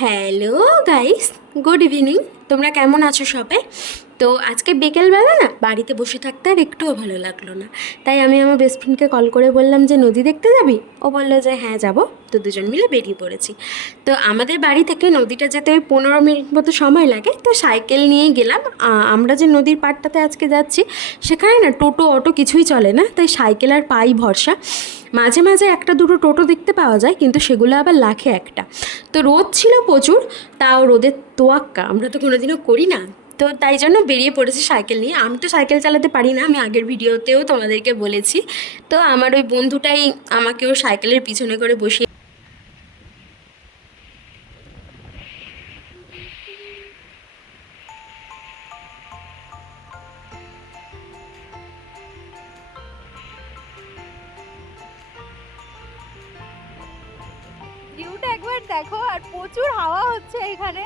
Hello guys, good evening. তোমরা কেমন আছো সবাই? তো আজকে বিকেলবেলা না বাড়িতে বসে থাকতে আর একটুও ভালো লাগলো না, তাই আমি আমার বেস্ট ফ্রেন্ডকে কল করে বললাম যে নদী দেখতে যাবি। ও বললো যে হ্যাঁ যাবো। তো দুজন মিলে বেরিয়ে পড়েছি। তো আমাদের বাড়ি থেকে নদীটা যেতে ওই 15 মিনিট মতো সময় লাগে। তো সাইকেল নিয়েই গেলাম। আমরা যে নদীর পাড়টাতে আজকে যাচ্ছি সেখানে না টোটো অটো কিছুই চলে না, তাই সাইকেল আর পাই ভরসা। মাঝে মাঝে একটা দুটো টোটো দেখতে পাওয়া যায়, কিন্তু সেগুলো আবার লাখে একটা। তো রোদ ছিল প্রচুর, তাও রোদের তোয়াক্কা আমরা তো কোনোদিনও করি না। তো তাই জন্য বেরিয়ে পড়েছি সাইকেল নিয়ে। আমি তো সাইকেল চালাতে পারি না, আমি আগের ভিডিওতেও তোমাদেরকে বলেছি। তো আমার ওই বন্ধুটাই আমাকে ওর সাইকেলের পিছনে করে বসিয়ে। ভিউটা একবার দেখো, আর প্রচুর হাওয়া হচ্ছে এখানে।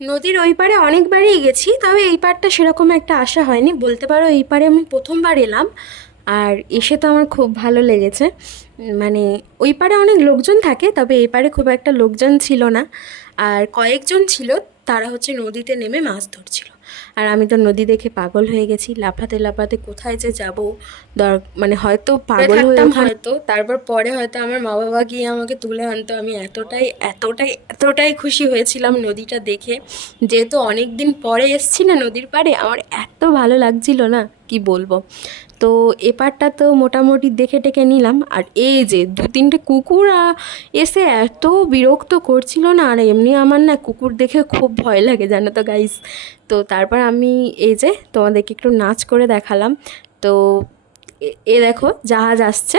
নদীর ওই পারে অনেকবারই গেছি, তবে এই পাড়টা সেরকম একটা আশা হয়নি বলতে পারো। এই পারে আমি প্রথমবার এলাম, আর এসে তো আমার খুব ভালো লেগেছে। মানে ওই পারে অনেক লোকজন থাকে, তবে এই পারে খুব একটা লোকজন ছিল না। আর কয়েকজন ছিল, তারা হচ্ছে নদীতে নেমে মাছ ধরছিল। আর আমি তো নদী দেখে পাগল হয়ে গেছি, লাফাতে লাফাতে কোথায় যে যাব। মানে হয়তো পাগল হয়ে থাকতাম হয়তো, তারপর পরে হয়তো আমার মা বাবা গিয়ে আমাকে তুলে আনতো। আমি এতটাই এতটাই এতটাই খুশি হয়েছিলাম নদীটা দেখে। যেহেতু অনেক দিন পরে এসছি না নদীর পাড়ে, আমার এত ভালো লাগছিল না কি বলবো। তো এপারটা তো মোটামুটি দেখে টেকে নিলাম। আর এই যে দু তিনটে কুকুর এসে এত বিরক্ত করছিল না, আর এমনি আমার না কুকুর দেখে খুব ভয় লাগে জানো তো গাইস। তো তারপর আমি এই যে তোমাদেরকে একটু নাচ করে দেখালাম। তো এ দেখো জাহাজ আসছে।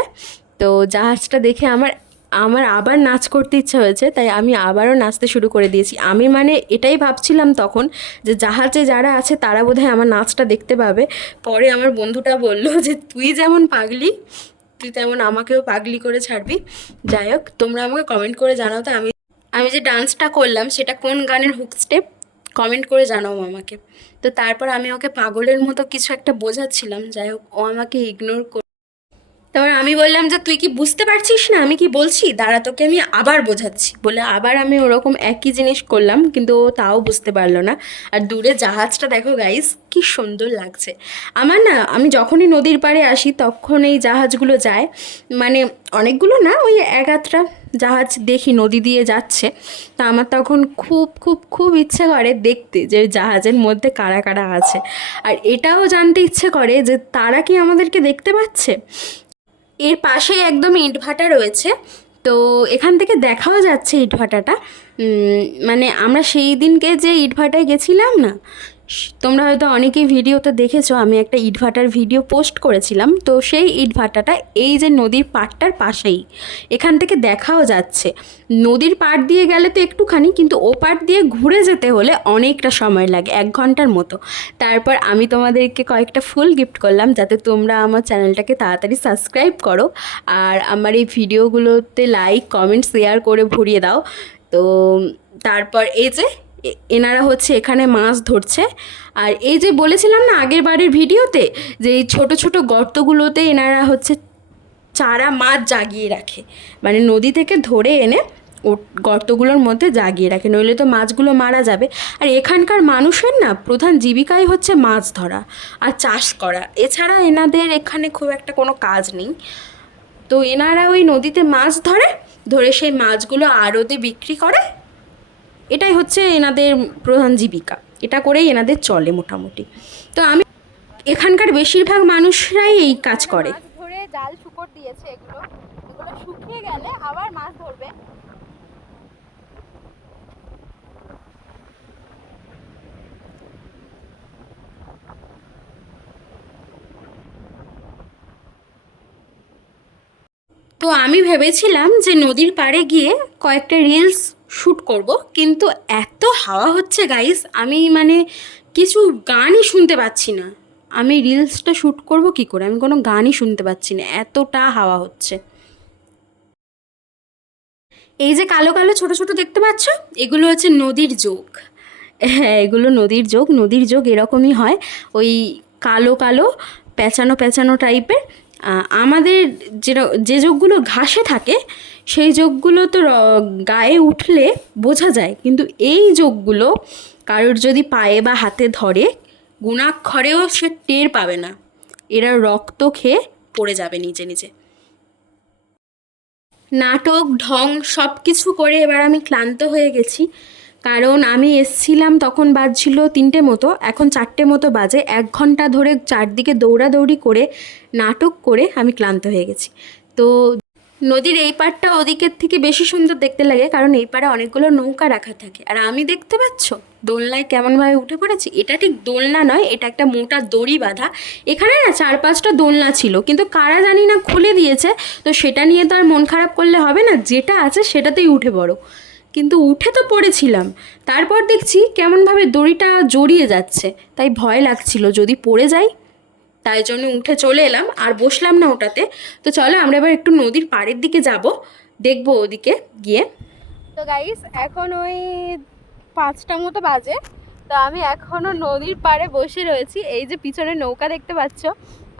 তো জাহাজটা দেখে আমার আমার আবার নাচ করতে ইচ্ছা হয়েছে, তাই আমি আবারও নাচতে শুরু করে দিয়েছি। আমি মানে এটাই ভাবছিলাম তখন যে জাহাজে যারা আছে তারা বোধহয় আমার নাচটা দেখতে পাবে। পরে আমার বন্ধুটা বলল যে তুই যেমন পাগলি, তুই তেমন আমাকেও পাগলি করে ছাড়বি। যাই হোক, তোমরা আমাকে কমেন্ট করে জানাও তো আমি আমি যে ডান্সটা করলাম সেটা কোন গানের হুক স্টেপ, কমেন্ট করে জানাও আমাকে। তো তারপর আমি ওকে পাগলের মতো কিছু একটা বোঝাচ্ছিলাম। যাই হোক, ও আমাকে ইগনোর। তারপর আমি বললাম যে তুই কি বুঝতে পারছিস না আমি কি বলছি, দাঁড়া তোকে আমি আবার বোঝাচ্ছি বলে আবার আমি ওরকম একই জিনিস করলাম, কিন্তু ও তাও বুঝতে পারলো না। আর দূরে জাহাজটা দেখো গাইস, কি সুন্দর লাগছে। আমার না, আমি যখনই নদীর পাড়ে আসি তখন এই জাহাজগুলো যায়, মানে অনেকগুলো না, ওই এক আধটা জাহাজ দেখি নদী দিয়ে যাচ্ছে। তা আমার তখন খুব খুব খুব ইচ্ছে করে দেখতে যে ওই জাহাজের মধ্যে কারা কারা আছে। আর এটাও জানতে ইচ্ছে করে যে তারা কি আমাদেরকে দেখতে পাচ্ছে। এর পাশেই একদম ইটভাটা রয়েছে। তো এখান থেকে দেখাও যাচ্ছে ইটভাটাটা। মানে আমরা সেই দিনকে যে ইটভাটায় গেছিলাম না, তোমরা হয়তো অনেকেই ভিডিওতে দেখেছো, আমি একটা ইটভাটার ভিডিও পোস্ট করেছিলাম। তো সেই ইটভাটাটা এই যে নদীর পাড়টার পাশেই, এখান থেকে দেখাও যাচ্ছে। নদীর পাড় দিয়ে গেলে তো একটুখানি, কিন্তু ও পাড় দিয়ে ঘুরে যেতে হলে অনেকটা সময় লাগে, 1 ঘন্টার মতো। তারপর আমি তোমাদেরকে কয়েকটা ফুল গিফট করলাম যাতে তোমরা আমার চ্যানেলটাকে তাড়াতাড়ি সাবস্ক্রাইব করো, আর আমার এই ভিডিওগুলোতে লাইক কমেন্ট শেয়ার করে ভরিয়ে দাও। তো তারপর এই যে এনারা হচ্ছে এখানে মাছ ধরছে। আর এই যে বলেছিলাম না আগের বারের ভিডিওতে, যে এই ছোটো ছোটো গর্তগুলোতে এনারা হচ্ছে চারা মাছ জাগিয়ে রাখে, মানে নদী থেকে ধরে এনে ও গর্তগুলোর মধ্যে জাগিয়ে রাখে, নইলে তো মাছগুলো মারা যাবে। আর এখানকার মানুষের না প্রধান জীবিকাই হচ্ছে মাছ ধরা আর চাষ করা, এছাড়া এনাদের এখানে খুব একটা কোনো কাজ নেই। তো এনারা ওই নদীতে মাছ ধরে, ধরে সেই মাছগুলো আড়তে বিক্রি করে। এটাই হচ্ছে এনাদের প্রধান জীবিকা, এটা করেই এনাদের চলে মোটামুটি। তো আমি এখানকার বেশিরভাগ মানুষরাই এই কাজ ওখানে করে। মাছ ধরে জাল শুকর দিয়েছে, এগুলো এগুলো শুকিয়ে গেলে আবার মাছ ধরবে। তো আমি ভেবেছিলাম যে নদীর পাড়ে গিয়ে কয়েকটা রিলস শ্যুট করব, কিন্তু এত হাওয়া হচ্ছে গাইস, আমি মানে কিছু গানই শুনতে পাচ্ছি না। আমি রিলসটা শ্যুট করব কি করে, আমি কোনো গানই শুনতে পাচ্ছি না, এতটা হাওয়া হচ্ছে। এই যে কালো কালো ছোট ছোট দেখতে পাচ্ছ, এগুলো হচ্ছে নদীর যোগ। হ্যাঁ, এগুলো নদীর যোগ। নদীর যোগ এরকমই হয়, ওই কালো কালো পেঁচানো পেঁচানো টাইপের। আমাদের যে যোগগুলো ঘাসে থাকে সেই যোগগুলো তো গায়ে উঠলে বোঝা যায়, কিন্তু এই যোগগুলো কারোর যদি পায়ে বা হাতে ধরে গুণাক্ষরেও সে টের পাবে না, এরা রক্ত খেয়ে পড়ে যাবে নিজে নিজে। নাটক ঢং সব কিছু করে এবার আমি ক্লান্ত হয়ে গেছি, কারণ আমি এসছিলাম তখন বাজছিল 3টে মতো, এখন 4টে মতো বাজে। 1 ঘন্টা ধরে চারদিকে দৌড়াদৌড়ি করে নাটক করে আমি ক্লান্ত হয়ে গেছি। তো নদীর এই পাড়টা ওদিকের থেকে বেশি সুন্দর দেখতে লাগে, কারণ এই পাড়ে অনেকগুলো নৌকা রাখা থাকে। আর আমি দেখতে পাচ্ছ দোলনায় কেমনভাবে উঠে পড়েছি। এটা ঠিক দোলনা নয়, এটা একটা মোটা দড়ি বাঁধা। এখানে না 4-5টা দোলনা ছিল, কিন্তু কারা জানি না খুলে দিয়েছে। তো সেটা নিয়ে তো আর মন খারাপ করলে হবে না, যেটা আছে সেটাতেই উঠে পড়ো। কিন্তু উঠে তো পড়েছিলাম, তারপর দেখছি কেমনভাবে দড়িটা জড়িয়ে যাচ্ছে, তাই ভয় লাগছিল যদি পড়ে যাই। তাই জন্য উঠে চলে এলাম, আর বসলাম না ওটাতে। তো চলো আমরা এবার একটু নদীর পাড়ের দিকে যাব, দেখবো ওদিকে গিয়ে। তো গাইস এখন ওই 5টা মতো বাজে। তো আমি এখনও নদীর পাড়ে বসে রয়েছি, এই যে পিছনে নৌকা দেখতে পাচ্ছ।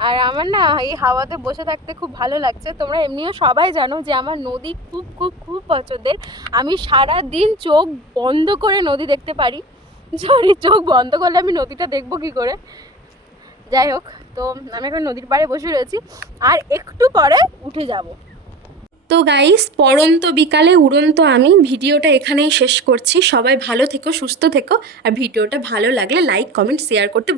আর আমার না এই হাওয়াতে বসে থাকতে খুব ভালো লাগছে। তোমরা এমনিও সবাই জানো যে আমার নদী খুব খুব খুব পছন্দের। আমি সারা দিন চোখ বন্ধ করে নদী দেখতে পারি। সরি, চোখ বন্ধ করলে আমি নদীটা দেখবো কী করে। যাই হোক, তো আমি এখন নদীর পাড়ে বসে রয়েছি, আর একটু পরে উঠে যাব। তো গাইস, পড়ন্ত বিকালে উড়ন্ত আমি ভিডিওটা এখানেই শেষ করছি। সবাই ভালো থেকো, সুস্থ থেকো, আর ভিডিওটা ভালো লাগলে লাইক কমেন্ট শেয়ার করতে